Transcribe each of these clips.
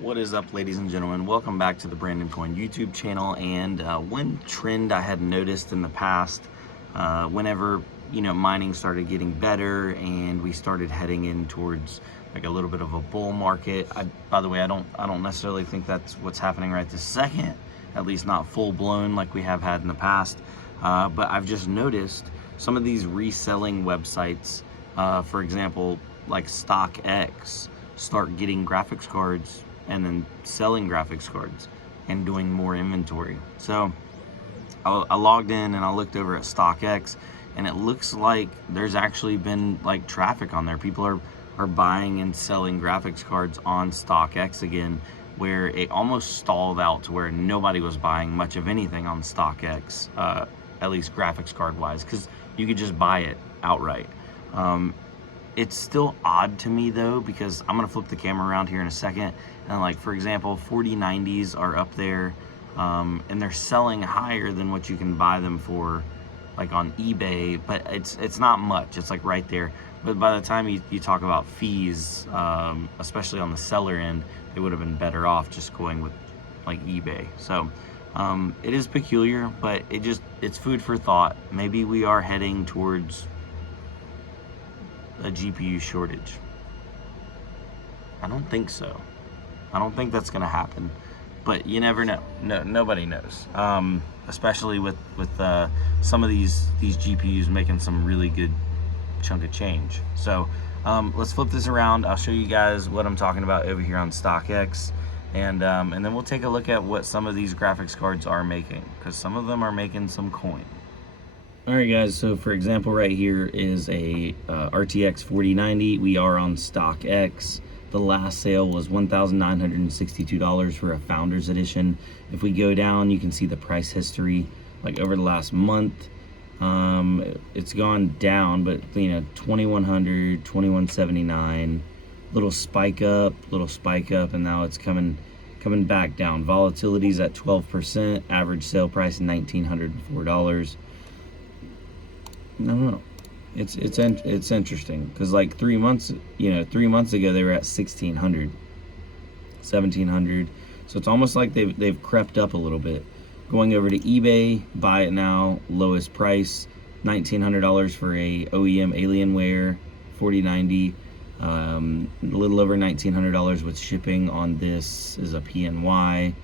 What is up, ladies and gentlemen? Welcome back to the Brandon Coin YouTube channel. And one trend I had noticed in the past, whenever mining started getting better and we started heading in towards like a little bit of a bull market. By the way, I don't necessarily think that's what's happening right this second, at least not full blown like we have had in the past. But I've just noticed some of these reselling websites, for example, like StockX, start getting graphics cards and then selling graphics cards and doing more inventory. So I logged in and I looked over at StockX, and it looks like there's actually been like traffic on there. People are buying and selling graphics cards on StockX again, where it almost stalled out to where nobody was buying much of anything on StockX, at least graphics card wise, because you could just buy it outright. It's still odd to me though, because I'm gonna flip the camera around here in a second, and like for example 4090s are up there, and they're selling higher than what you can buy them for like on eBay, but it's not much. It's like right there. But by the time you talk about fees, especially on the seller end, they would have been better off just going with like eBay. So it is peculiar, but it's food for thought. Maybe we are heading towards a GPU shortage. I don't think so. I don't think that's gonna happen, but you never know. Nobody knows. Especially with some of these GPUs making some really good chunk of change. So let's flip this around. I'll show you guys what I'm talking about over here on StockX, and then we'll take a look at what some of these graphics cards are making, because some of them are making some coin. Alright guys, so for example right here is a RTX 4090. We are on StockX. The last sale was $1,962 for a Founders Edition. If we go down, you can see the price history. Like over the last month, it's gone down, but $2,100, $2,179, little spike up, and now it's coming back down. Volatility's at 12%, average sale price $1,904. I don't know. It's interesting, because like 3 months ago they were at 1,600, 1,700. So it's almost like they've crept up a little bit. Going over to eBay, buy it now, lowest price, $1,900 for a OEM Alienware 4090. A little over $1,900 with shipping on this is a PNY,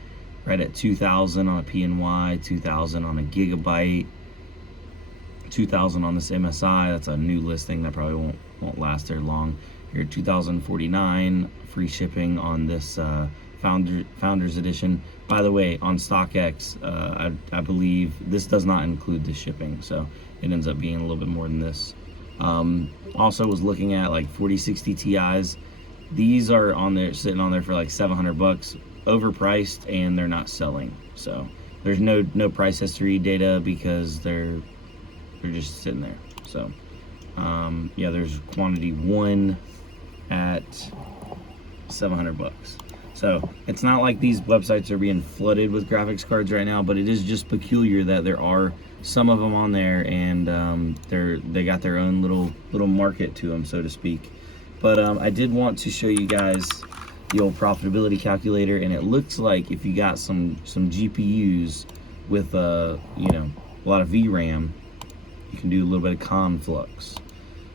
right at $2,000 on a PNY, $2,000 on a Gigabyte. $2,000 on this MSI. That's a new listing that probably won't last very long. Here, $2,049 free shipping on this Founders Edition. By the way, on StockX, I believe this does not include the shipping, so it ends up being a little bit more than this. Also was looking at like 4060 Ti's. These are on there, sitting on there for like $700, overpriced, and they're not selling. So there's no price history data because they're just sitting there. So yeah, there's quantity 1 at $700. So it's not like these websites are being flooded with graphics cards right now, but it is just peculiar that there are some of them on there, and they got their own little market to them, so to speak. But I did want to show you guys the old profitability calculator, and it looks like if you got some GPUs with a lot of VRAM, you can do a little bit of conflux.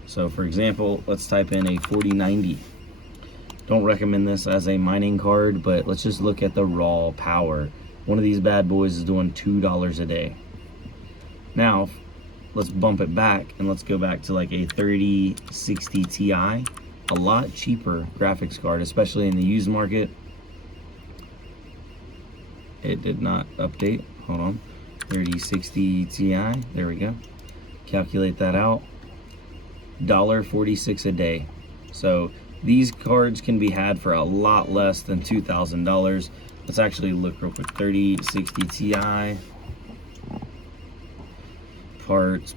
So for example, let's type in a 4090. Don't recommend this as a mining card, but let's just look at the raw power. One of these bad boys is doing $2 a day. Now let's bump it back and let's go back to like a 3060 Ti, a lot cheaper graphics card, especially in the used market. It did not update. Hold on. 3060 Ti, there we go. Calculate that out. $1.46 a day. So these cards can be had for a lot less than $2,000. Let's actually look real quick. 3060 Ti. Parts.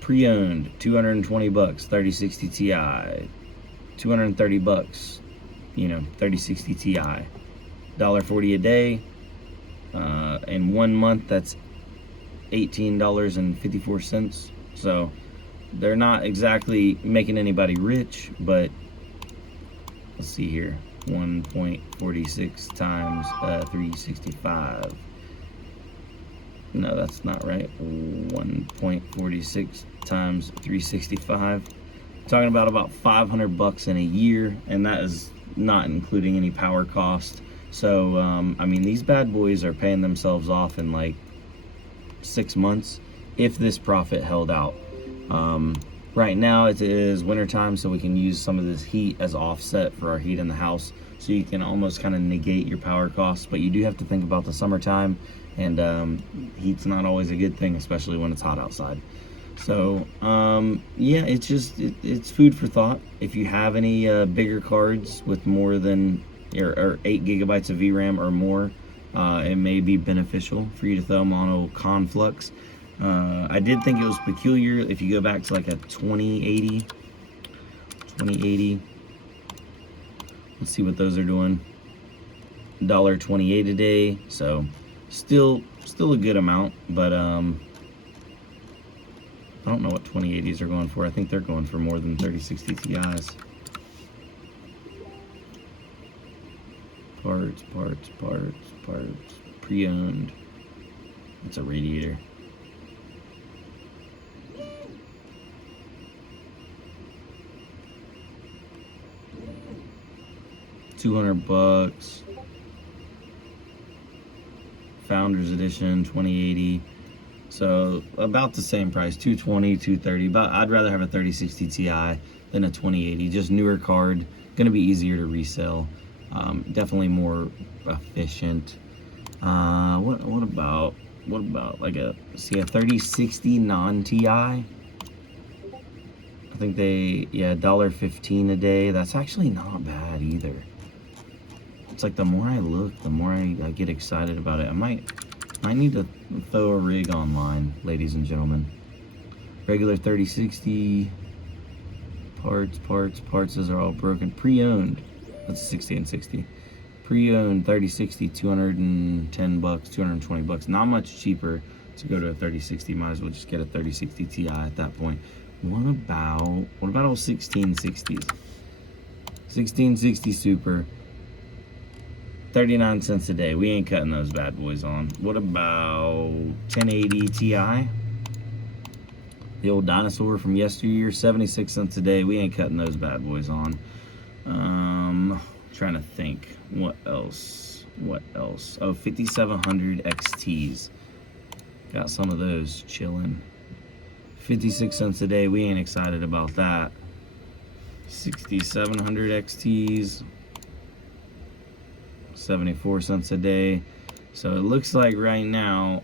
Pre-owned, $220. 3060 Ti. $230. 3060 Ti. $1.40 a day. In 1 month, that's $18.54. So they're not exactly making anybody rich, but let's see here. 1.46 times 365. No, that's not right. 1.46 times 365. Talking about 500 bucks in a year, and that is not including any power cost. So I mean, these bad boys are paying themselves off in like 6 months if this profit held out. Right now it is wintertime, so we can use some of this heat as offset for our heat in the house, so you can almost kind of negate your power costs. But you do have to think about the summertime, and heat's not always a good thing, especially when it's hot outside. So yeah, it's food for thought. If you have any bigger cards with more than or 8 gigabytes of VRAM or more, it may be beneficial for you to throw them on a Conflux. I did think it was peculiar if you go back to like a 2080. Let's see what those are doing. $1.28 a day, so still a good amount, but I don't know what 2080s are going for. I think they're going for more than 3060 Ti's. Parts, pre-owned. It's a radiator. $200. Founders Edition 2080. So about the same price, $220, $230. But I'd rather have a 3060 Ti than a 2080. Just newer card, gonna be easier to resell. Definitely more efficient. What about like a 3060 non-Ti? I think $1.15 a day. That's actually not bad either. It's like the more I look, the more I get excited about it. I might need to throw a rig online, ladies and gentlemen. Regular 3060 parts. Those are all broken. Pre-owned. That's 60 and 60. Pre-owned 3060, 210 bucks, 220 bucks. Not much cheaper to go to a 3060. Might as well just get a 3060 Ti at that point. What about old 1660s? 1660 Super. 39 cents a day. We ain't cutting those bad boys on. What about 1080 Ti? The old dinosaur from yesteryear, 76 cents a day. We ain't cutting those bad boys on. Trying to think. What else? Oh, 5700 XTs. Got some of those chilling. 56 cents a day. We ain't excited about that. 6700 XTs. 74 cents a day. So it looks like right now,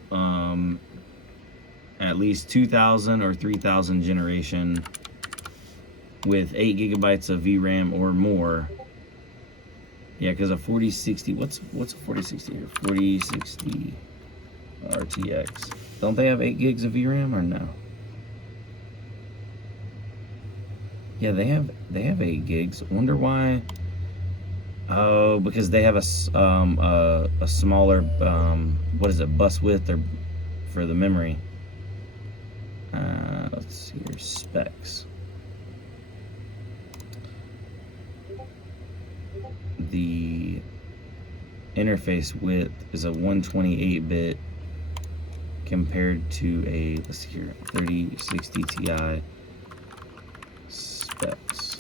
at least 2000 or 3000 generation with 8 gigabytes of VRAM or more. Yeah, because a 4060, what's a 4060 here? 4060 RTX. Don't they have 8 gigs of VRAM or no? Yeah, they have 8 gigs. Wonder why. Oh, because they have a smaller what is it, bus width or for the memory. Let's see your specs. The interface width is a 128-bit compared to a, let's see here, 3060 Ti specs.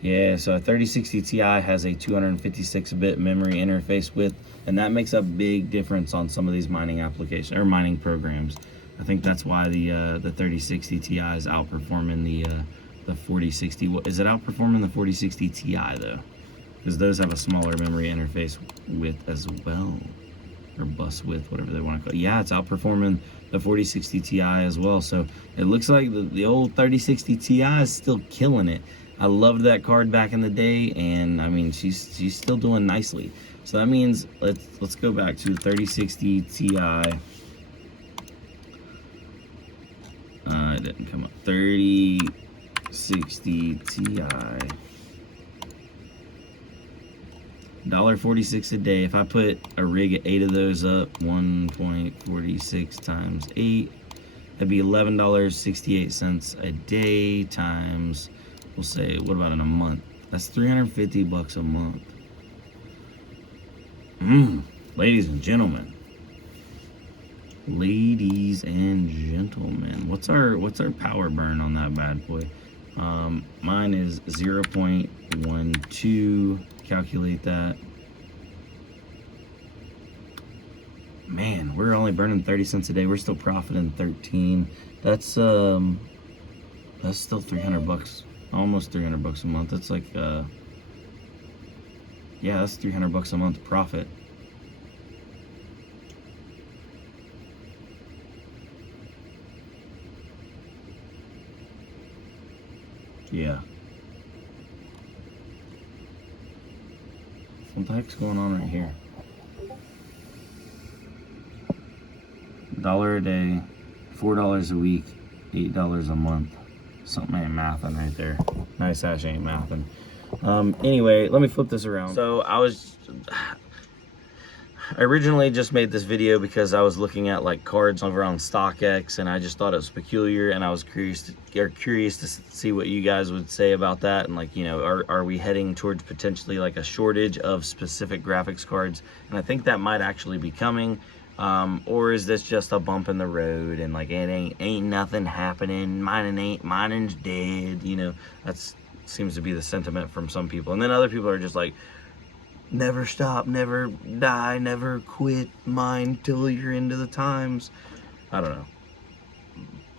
Yeah, so a 3060 Ti has a 256-bit memory interface width, and that makes a big difference on some of these mining applications or mining programs. I think that's why the 3060 Ti is outperforming the 4060. Is it outperforming the 4060 Ti though? Because those have a smaller memory interface width as well, or bus width, whatever they want to call it. Yeah, it's outperforming the 4060 Ti as well. So it looks like the old 3060 Ti is still killing it. I loved that card back in the day, and I mean she's still doing nicely. So that means let's go back to the 3060 Ti. It didn't come up. 3060 Ti. $1.46 a day. If I put a rig at 8 of those up, 1.46 times 8, that'd be $11.68 a day times, we'll say, what about in a month? That's 350 bucks a month. Ladies and gentlemen. Ladies and gentlemen, what's our power burn on that bad boy? Mine is 0.12. Calculate that. Man, we're only burning 30 cents a day. We're still profiting 13. That's still 300 bucks, almost 300 bucks a month. That's like yeah, that's 300 bucks a month profit. Yeah. What the heck's going on right here? $1 a day, $4 a week, $8 a month. Something ain't mathing right there. Nice hash ain't mathing. Anyway, let me flip this around. So I originally just made this video because I was looking at like cards over on StockX, and I just thought it was peculiar, and I was curious to see what you guys would say about that, and like, you know, are we heading towards potentially like a shortage of specific graphics cards? And I think that might actually be coming, or is this just a bump in the road and like it ain't nothing happening, mining's dead, you know? That's seems to be the sentiment from some people, and then other people are just like, never stop, never die, never quit, mine till you're into the times. I don't know.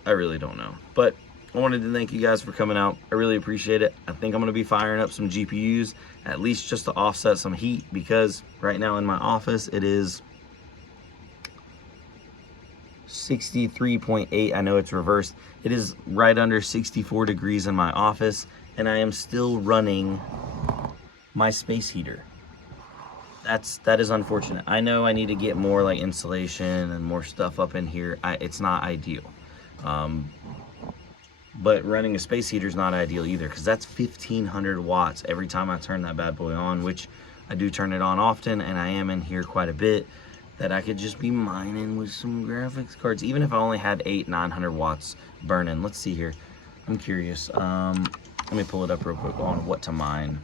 I really don't know. But I wanted to thank you guys for coming out. I really appreciate it. I think I'm going to be firing up some GPUs, at least just to offset some heat, because right now in my office it is 63.8. I know it's reversed. It is right under 64 degrees in my office, and I am still running my space heater. That is unfortunate. I know I need to get more like insulation and more stuff up in here. It's not ideal. But running a space heater is not ideal either, because that's 1,500 watts every time I turn that bad boy on, which I do turn it on often, and I am in here quite a bit, that I could just be mining with some graphics cards, even if I only had 800-900 watts burning. Let's see here. I'm curious. Let me pull it up real quick on what to mine.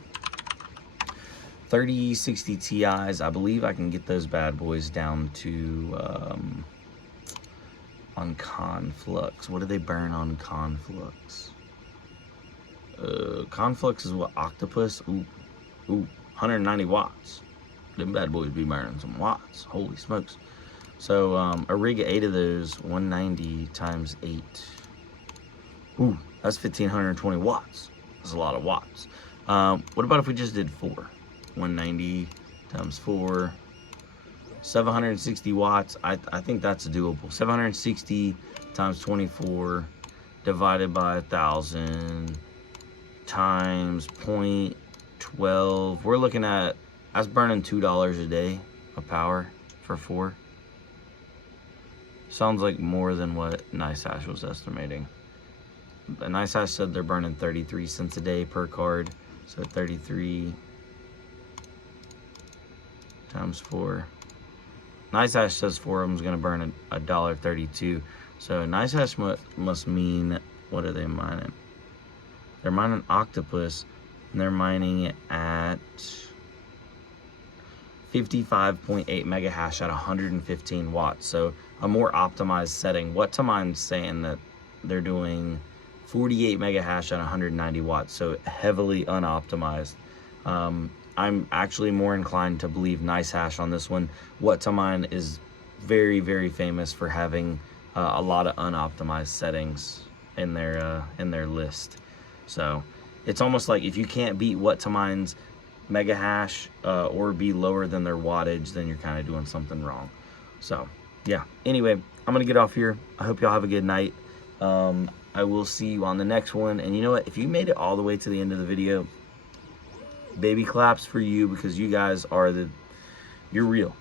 3060 Ti's, I believe I can get those bad boys down to on Conflux. What do they burn on Conflux? Conflux is what, Octopus? Ooh, 190 watts. Them bad boys be burning some watts. Holy smokes. So a rig of 8 of those, 190 times 8. Ooh, that's 1,520 watts. That's a lot of watts. What about if we just did 4? 190 times 4, 760 watts. I think that's doable. 760 times 24 divided by 1,000 times 0.12. We're looking at, that's burning $2 a day of power for 4. Sounds like more than what NiceHash was estimating. The NiceHash said they're burning 33 cents a day per card. So 33 times 4. NiceHash says 4 of them is going to burn $1.32. So NiceHash must mean, what are they mining? They're mining Octopus, and they're mining it at 55.8 mega hash at 115 watts. So a more optimized setting. What to mine's saying that they're doing 48 mega hash at 190 watts. So heavily unoptimized. I'm actually more inclined to believe NiceHash on this one. What to mine is very, very famous for having a lot of unoptimized settings in their list. So it's almost like if you can't beat What to mine's mega hash or be lower than their wattage, then you're kind of doing something wrong. So yeah, anyway, I'm gonna get off here. I hope y'all have a good night. I will see you on the next one. And you know what, if you made it all the way to the end of the video, baby claps for you, because you guys are you're real.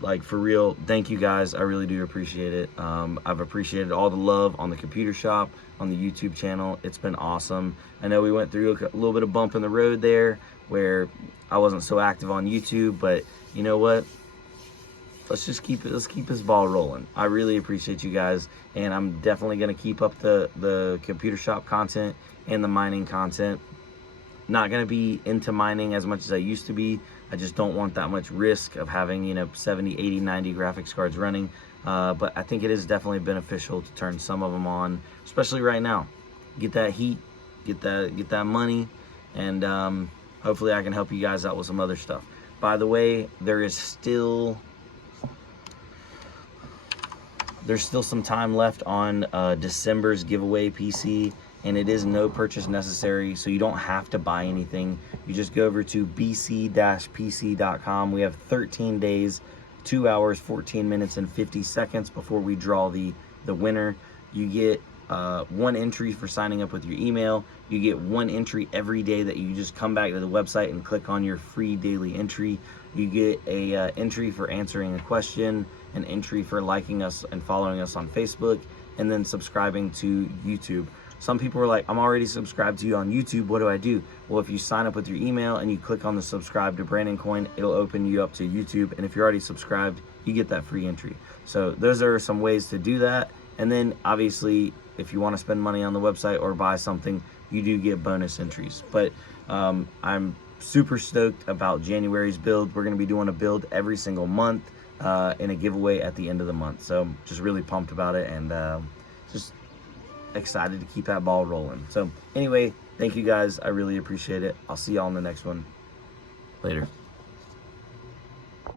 Like, for real, thank you guys. I really do appreciate it. I've appreciated all the love on the computer shop, on the YouTube channel. It's been awesome. I know we went through a little bit of bump in the road there where I wasn't so active on YouTube, but you know what? Let's keep this ball rolling. I really appreciate you guys, and I'm definitely gonna keep up the computer shop content and the mining content. Not gonna be into mining as much as I used to be. I just don't want that much risk of having, you know, 70, 80, 90 graphics cards running. But I think it is definitely beneficial to turn some of them on, especially right now. Get that heat, get that money, and hopefully I can help you guys out with some other stuff. By the way, there's still some time left on December's giveaway PC, and it is no purchase necessary, so you don't have to buy anything. You just go over to bc-pc.com. We have 13 days, 2 hours, 14 minutes, and 50 seconds before we draw the winner. You get 1 entry for signing up with your email. You get 1 entry every day that you just come back to the website and click on your free daily entry. You get a entry for answering a question, an entry for liking us and following us on Facebook, and then subscribing to YouTube. Some people are like, I'm already subscribed to you on YouTube, what do I do? Well, if you sign up with your email and you click on the subscribe to Brandon Coin, it'll open you up to YouTube, and if you're already subscribed, you get that free entry. So those are some ways to do that. And then obviously, if you want to spend money on the website or buy something, you do get bonus entries. But I'm super stoked about January's build. We're going to be doing a build every single month and a giveaway at the end of the month. So just really pumped about it, and just excited to keep that ball rolling. So anyway, thank you guys. I really appreciate it. I'll see y'all in the next one. Later.